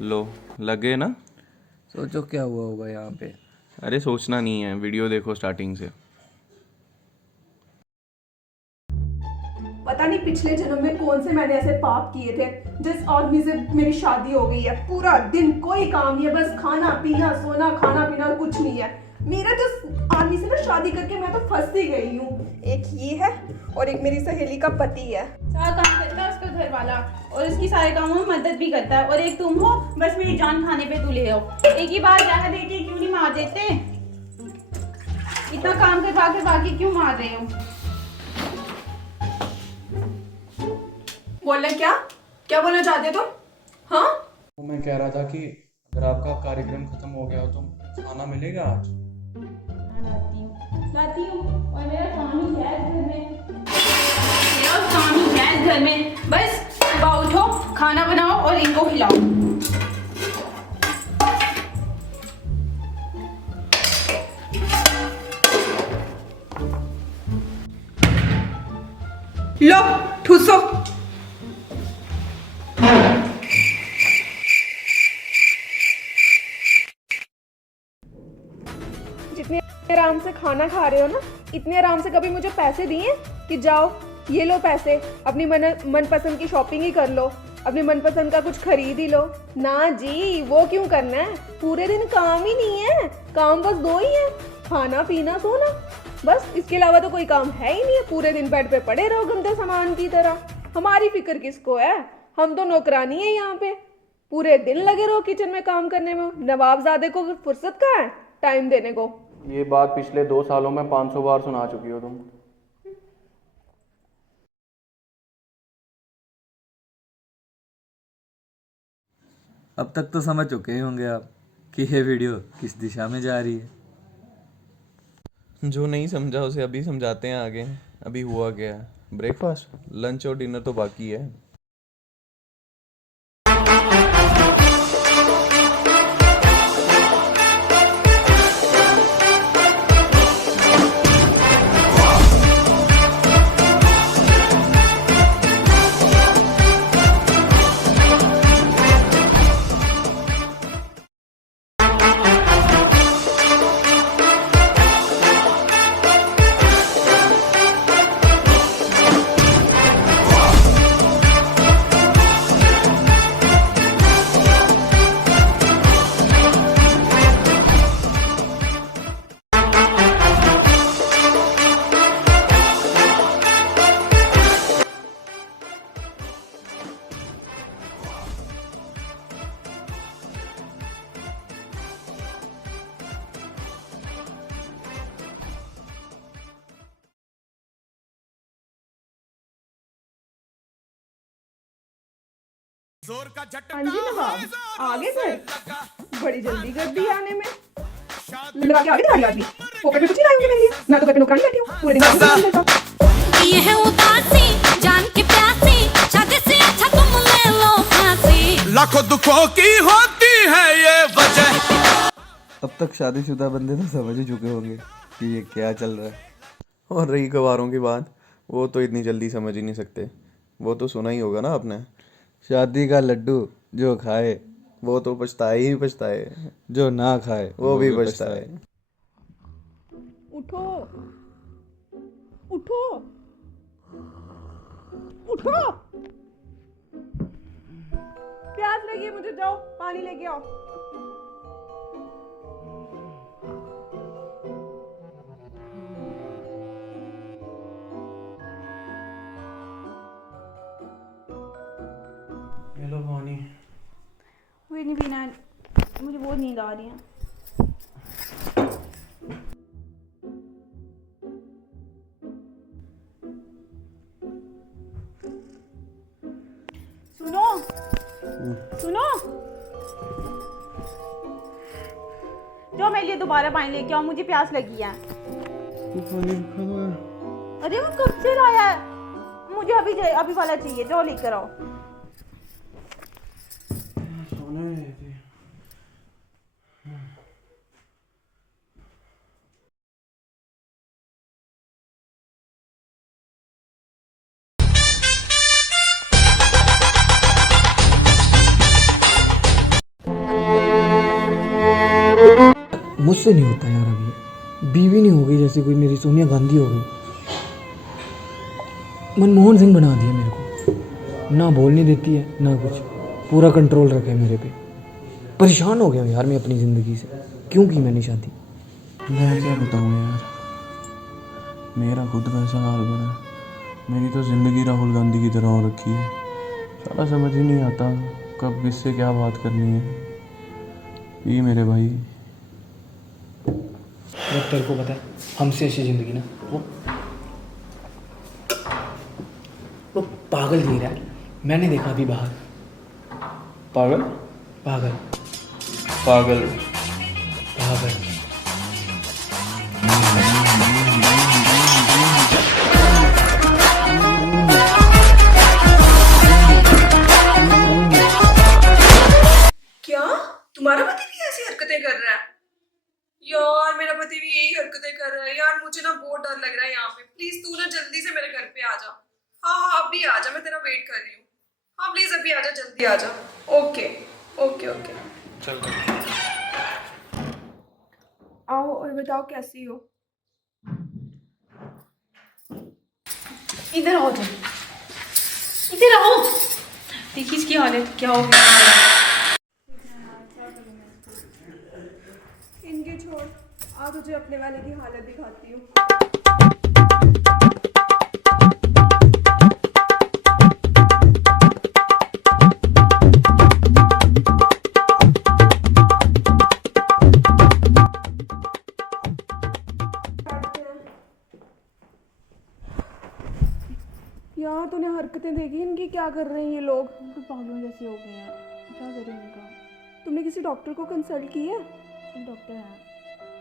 लो, लगे ना। सोचो क्या हुआ होगा यहाँ पे। अरे सोचना नहीं है, वीडियो देखो स्टार्टिंग से। पता नहीं पिछले जन्म में कौन से मैंने ऐसे पाप किए थे जिस आदमी से मेरी शादी हो गई है। पूरा दिन कोई काम नहीं है, बस खाना पीना सोना खाना पीना और कुछ नहीं है। मेरा तो आदमी से ना शादी करके मैं तो फंस ही गई हूँ। एक ये है और एक मेरी सहेली का पति है। सारा काम करता है उसका घर वाला और उसकी सारे कामों में मदद भी करता है, और एक तुम हो बस मेरी जान खाने पे तुले हो। एक ही बार जाकर देखिए क्यों नहीं मार देते? इतना काम करवा के बाकी क्यों मार रहे हो? बोलना क्या क्या बोलना चाहते हो तुम? हाँ तो मैं कह रहा था कि अगर आपका कार्यक्रम खत्म हो गया हो तो खाना मिलेगा आज। लाती हूँ और मेरा काम ही है घर में। मेरा काम ही है घर में, बस सुबह उठो खाना बनाओ और इनको खिलाओ। लो ठूसो। जितने आराम से खाना खा रहे हो ना, इतने आराम से कभी मुझे पैसे दिए कि जाओ ये लो पैसे, अपनी मनपसंद की शॉपिंग ही कर लो, अपनी मनपसंद का कुछ खरीद ही लो। ना जी, वो क्यों करना है? पूरे दिन काम ही नहीं है। काम बस दो ही है, खाना पीना सोना, बस इसके अलावा तो कोई काम है ही नहीं है। पूरे दिन बेड पे पड़े रहो गंदे सामान की तरह। हमारी फिक्र किसको है? हम तो नौकरानी है यहाँ पे। पूरे दिन लगे रहो किचन में काम करने में। नवाबजादे को फुर्सत कहाँ है टाइम देने को? ये बात पिछले 2 सालों में 500 बार सुना चुकी हो तुम। अब तक तो समझ चुके ही होंगे आप कि ये वीडियो किस दिशा में जा रही है। जो नहीं समझा उसे अभी समझाते हैं आगे। अभी हुआ क्या है? ब्रेकफास्ट, लंच और डिनर तो बाकी है। हाँ जी नवाब, आगे थे? बड़ी जल्दी कर दी आने में। लगा के आगे था आदमी। पॉकेट में कुछ नहीं लाए होंगे मेरे लिए। मैं तो घर पे नौकरानी बैठी हूँ, पूरे दिन काम करता। ये है उदासी जान के प्यासी, शादी से अच्छा तुम ले लो फांसी। लाखों दुखों की होती है ये वजह। अब तक शादीशुदा बंदे तो समझ ही चुके होंगे कि ये क्या चल रहा है। और रही गवारों की बात, वो तो इतनी जल्दी समझ ही नहीं सकते। वो तो सुना ही होगा ना आपने, शादी का लड्डू जो खाए वो तो पछताए ही पछताए, जो ना खाए वो भी पछताए। उठो उठो उठो। प्यास लगी है मुझे, जाओ पानी लेके आओ। ये लो पानी। मुझे नहीं पीना है, मुझे बहुत नींद आ रही है। सुनो सुनो, जो मेरे लिए दोबारा पानी लेके आओ, मुझे प्यास लगी है। अरे वो कब से लाया है? मुझे अभी वाला चाहिए, जो लेकर आओ। सोने मुझसे नहीं होता यार अभी। बीवी नहीं हो गई जैसे कोई मेरी सोनिया गांधी हो गई। मनमोहन सिंह बना दिया मेरे को, ना बोलने देती है ना कुछ, पूरा कंट्रोल रखा है मेरे पे। परेशान हो गया हूँ यार मैं अपनी ज़िंदगी से। क्यों की मैंने शादी? मैं क्या बताऊँ यार, मेरा खुद का ऐसा हाल बना है। मेरी तो ज़िंदगी राहुल गांधी की तरह हो रखी है। सारा समझ ही नहीं आता कब किससे क्या बात करनी है। ये मेरे भाई, जब तेरे को पता है हमसे ऐसी ज़िंदगी ना, वो पागल जी रहा है। मैंने देखा अभी बाहर। पागल पागल पागल पागल। क्या तुम्हारा पति भी ऐसी हरकतें कर रहा है? यार मेरा पति भी यही हरकतें कर रहा है यार। मुझे ना बहुत डर लग रहा है यहाँ पे। प्लीज तू ना जल्दी से मेरे घर पे आ जा। हाँ अभी आ जा, मैं तेरा वेट कर रही हूँ। हाँ प्लीज अभी आ जा, जल्दी आ जा। ओके ओके ओके चल। आओ और बताओ कैसी हो? इधर आओ तुम, इधर आओ। देखिए इसकी हालत क्या हो गई। इनके छोड़, आ तुझे अपने वाले की हालत दिखाती हूँ। यार तूने हरकतें देखी इनकी? क्या कर रहे हैं ये लोग? तो पागलों जैसे हो गए हैं, क्या करें उनका। तुमने किसी डॉक्टर को कंसल्ट किया? डॉक्टर है,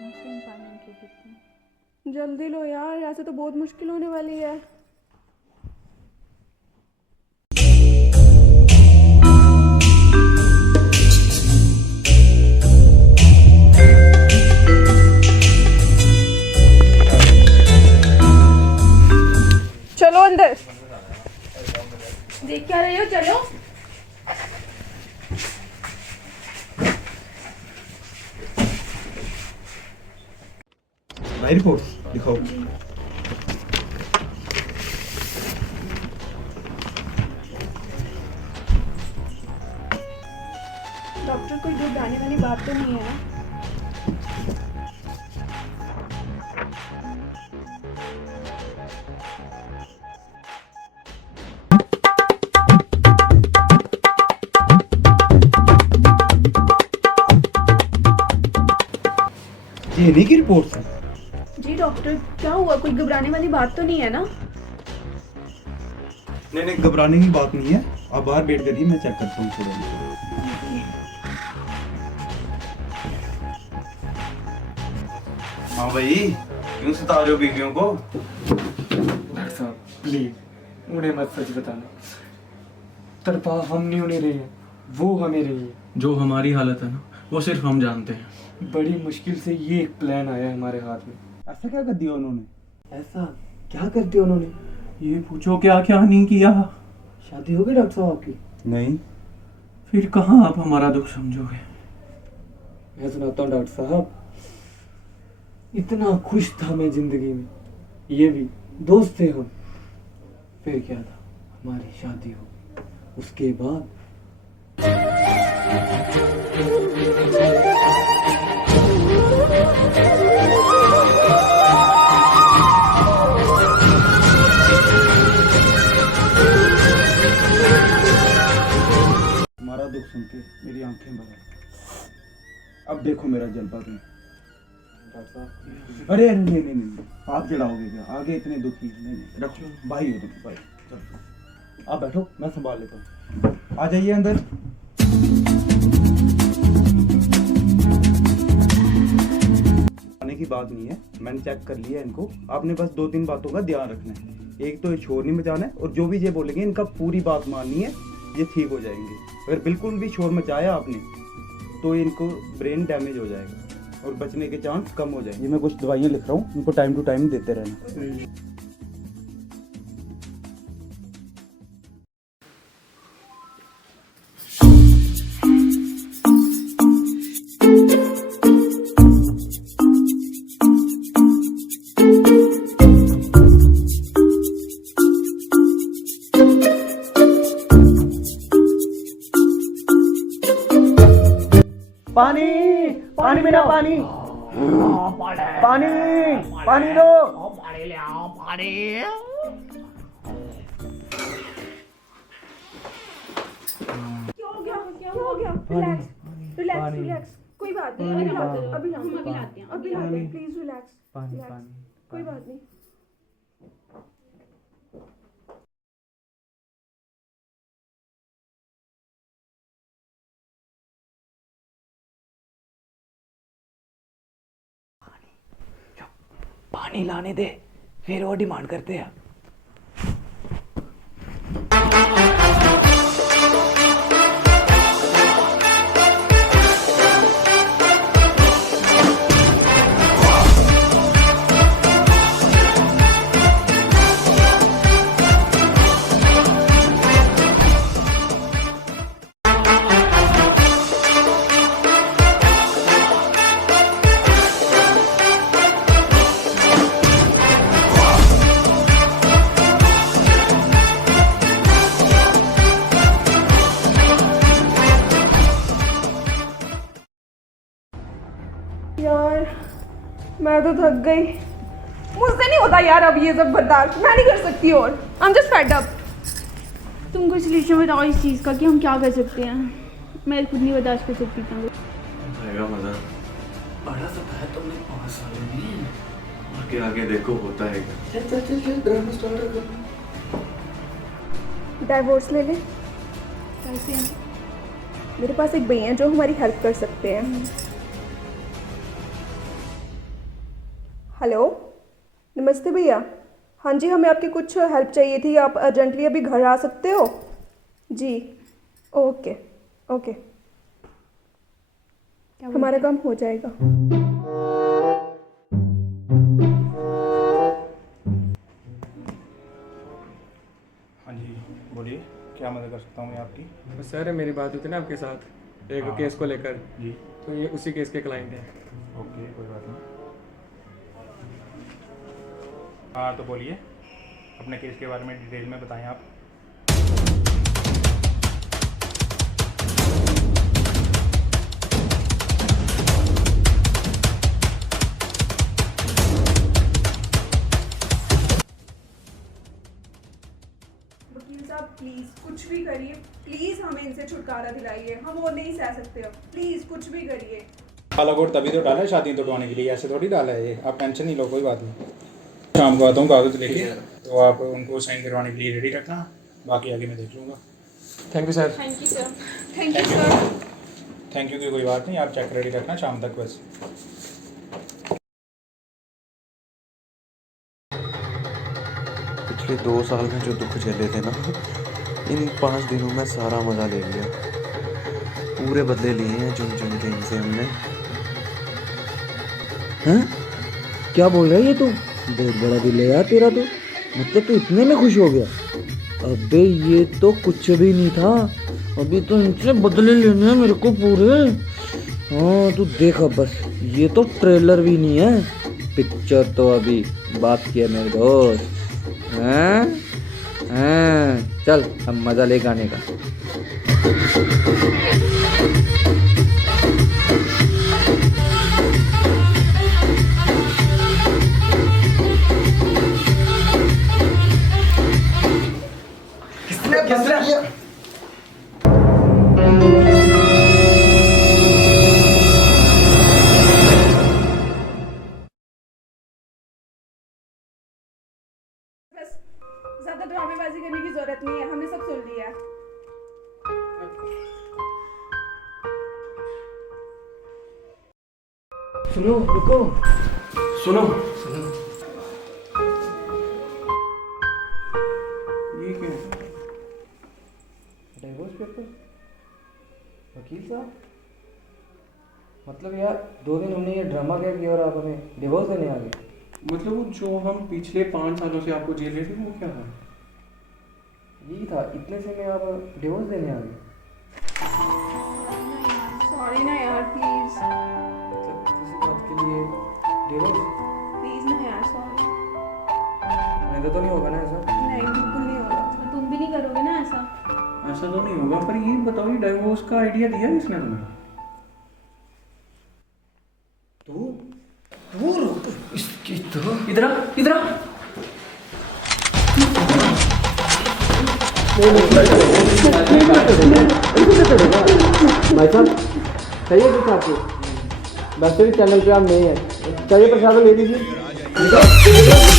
मशीन पानी के कितने। जल्दी लो यार, ऐसे तो बहुत मुश्किल होने वाली है। चलो अंदर। देख क्या रहे हो, चलो। भाई रिपोर्ट दिखाओ। डॉक्टर कोई घबराने वाली बात तो नहीं है ना? ये नहीं की रिपोर्ट है? जी डॉक्टर, क्या हुआ? कोई घबराने वाली बात तो नहीं है ना? नहीं घबराने की बात नहीं है। आप बाहर वेट करिए, मैं चेक करता हूँ थोड़ा। हाँ भाई, क्यों सता रहे हो बीवियों को? डॉक्टर साहब प्लीज उन्हें मत सच बताना। तरफा हम नहीं उन्हें रहे हैं, वो हमें रही है। जो हमारी हालत है ना, वो सिर्फ हम जानते हैं। बड़ी मुश्किल से ये एक प्लान आया है हमारे हाथ में। ऐसा क्या कर दिया उन्होंने? ऐसा क्या कर दिया उन्होंने? ये पूछो क्या क्या नहीं किया। शादी हो गई डॉक्टर साहब आपकी? नहीं। फिर कहाँ आप हमारा दुख समझोगे। मैं सुनाता हूँ डॉक्टर साहब, इतना खुश था मैं जिंदगी में, ये भी दोस्त थे हम। फिर क्या था, हमारी शादी हो गई। उसके बाद हमारा दुख सुन के मेरी आंखें भर आई। अब देखो मेरा जलवा तुम। अरे नहीं, आप जलाओगे क्या? आगे इतने दुखी नहीं, रखो भाई हो तुम भाई। चलो आप बैठो, मैं संभाल लेता हूँ। आ जाइए अंदर। आने की बात नहीं है, मैंने चेक कर लिया इनको। आपने बस 2-3 बातों का ध्यान रखना है। एक तो ये शोर नहीं मचाना है, और जो भी ये बोलेंगे इनका पूरी बात माननी है, ये ठीक हो जाएंगे। अगर बिल्कुल भी शोर मचाया आपने तो इनको ब्रेन डैमेज हो जाएगा और बचने के चांस कम हो जाएंगे। ये मैं कुछ दवाइयाँ लिख रहा हूँ, इनको टाइम टू टाइम देते रहना। पानी पानी बिना पानी पानी पानी दो। क्या हो गया, क्या हो गया? रिलैक्स रिलैक्स रिलैक्स, कोई बात नहीं, अभी लाते हैं, अभी लाते हैं, अभी लाते हैं, प्लीज रिलैक्स रिलैक्स, कोई बात नहीं। पानी लाने दे, फिर वो डिमांड करते हैं। यार मैं तो थक गई, मुझसे नहीं होता यार अब ये सब बर्दाश्त, मैं नहीं कर सकती और I am just fed up. तुम कोई सोल्यूशन बताओ इस चीज़ का कि हम क्या कर सकते हैं। मैं खुद नहीं बर्दाश्त कर सकती था। आएगा मजा। बड़ा सताया तुमने 5 सालों में, आगे आगे देखो होता है क्या। चल चल चल ड्रामा स्टार्ट कर। डाइवोर्स ले ले। कैसे हैं? मेरे पास एक भैया हैं जो हमारी हेल्प कर सकते हैं। हेलो नमस्ते भैया, हाँ जी हमें आपकी कुछ हेल्प चाहिए थी, आप अर्जेंटली अभी घर आ सकते हो? जी ओके ओके, हमारा काम हो जाएगा। हाँ जी बोलिए, क्या मदद कर सकता हूँ मैं आपकी? तो सर मेरी बात हुई थी ना आपके साथ एक हाँ। केस को लेकर, जी तो ये उसी केस के क्लाइंट हैं। ओके, कोई बात नहीं। हाँ तो बोलिए, अपने केस के बारे में डिटेल में बताएं आप। वकील साहब प्लीज कुछ भी करिए, प्लीज हमें इनसे छुटकारा दिलाइए, हम और नहीं सह सकते अब, प्लीज कुछ भी करिए। काला कोट तभी तो डाला है शादी तोड़वाने के लिए, ऐसे थोड़ी डाला है ये। आप टेंशन नहीं लो, कोई बात नहीं। शाम को आता हूँ कागज़ लेके, तो आप उनको साइन करवाने के लिए रेडी रखना, बाकी आगे मैं देख लूँगा। Thank you sir. Thank you sir. Thank you sir. Thank you की कोई बात नहीं, आप चेक रेडी रखना शाम तक बस। पिछले 2 साल में जो दुख झेले थे ना, इन 5 दिनों में सारा मजा ले लिया। पूरे बदले लिए हैं चुन चुन के इनसे हमने। हैं? क्या बोल रहा है ये तू? बहुत बड़ा दिल है यार तेरा तो, मतलब तू इतने में खुश हो गया? अबे ये तो कुछ भी नहीं था, अभी तो इनसे बदले लेने हैं मेरे को पूरे। हाँ तू देख अब बस, ये तो ट्रेलर भी नहीं है, पिक्चर तो अभी बाकी है मेरे दोस्त। हैं? हैं? चल अब मजा ले गाने का। बस ज्यादा ड्रामेबाजी करने की जरूरत नहीं है, हमने सब सुन लिया है। सुनो रुको, सुनो ये क्या है? Divorce paper. वकील साहब मतलब यार 2 दिन हमने ये ड्रामा क्या किया और आप हमें डिवोर्स देने आ गए। मतलब वो जो हम पिछले 5 सालों से आपको जेल रहे थे वो क्या था? यही था, इतने से में आप डिवोर्स देने आ गए। सॉरी ना यार प्लीज, मतलब किसी बात के लिए डिवोर्स? प्लीज ना यार, सॉरी। नहीं तो नहीं होगा ना ऐसा? नहीं बिल्कुल नहीं होगा। तुम भी नहीं करोगे ना ऐसा? ऐसा तो नहीं होगा, पर ये बताओ ये डाइवोर्स का आइडिया दिया किसने तुम्हें? इधर आ, इधर आ। भाई साहब चाहिए कुछ आपको? वैसे भी चैनल पे आप नए हैं, चाहिए प्रसाद ले लीजिए।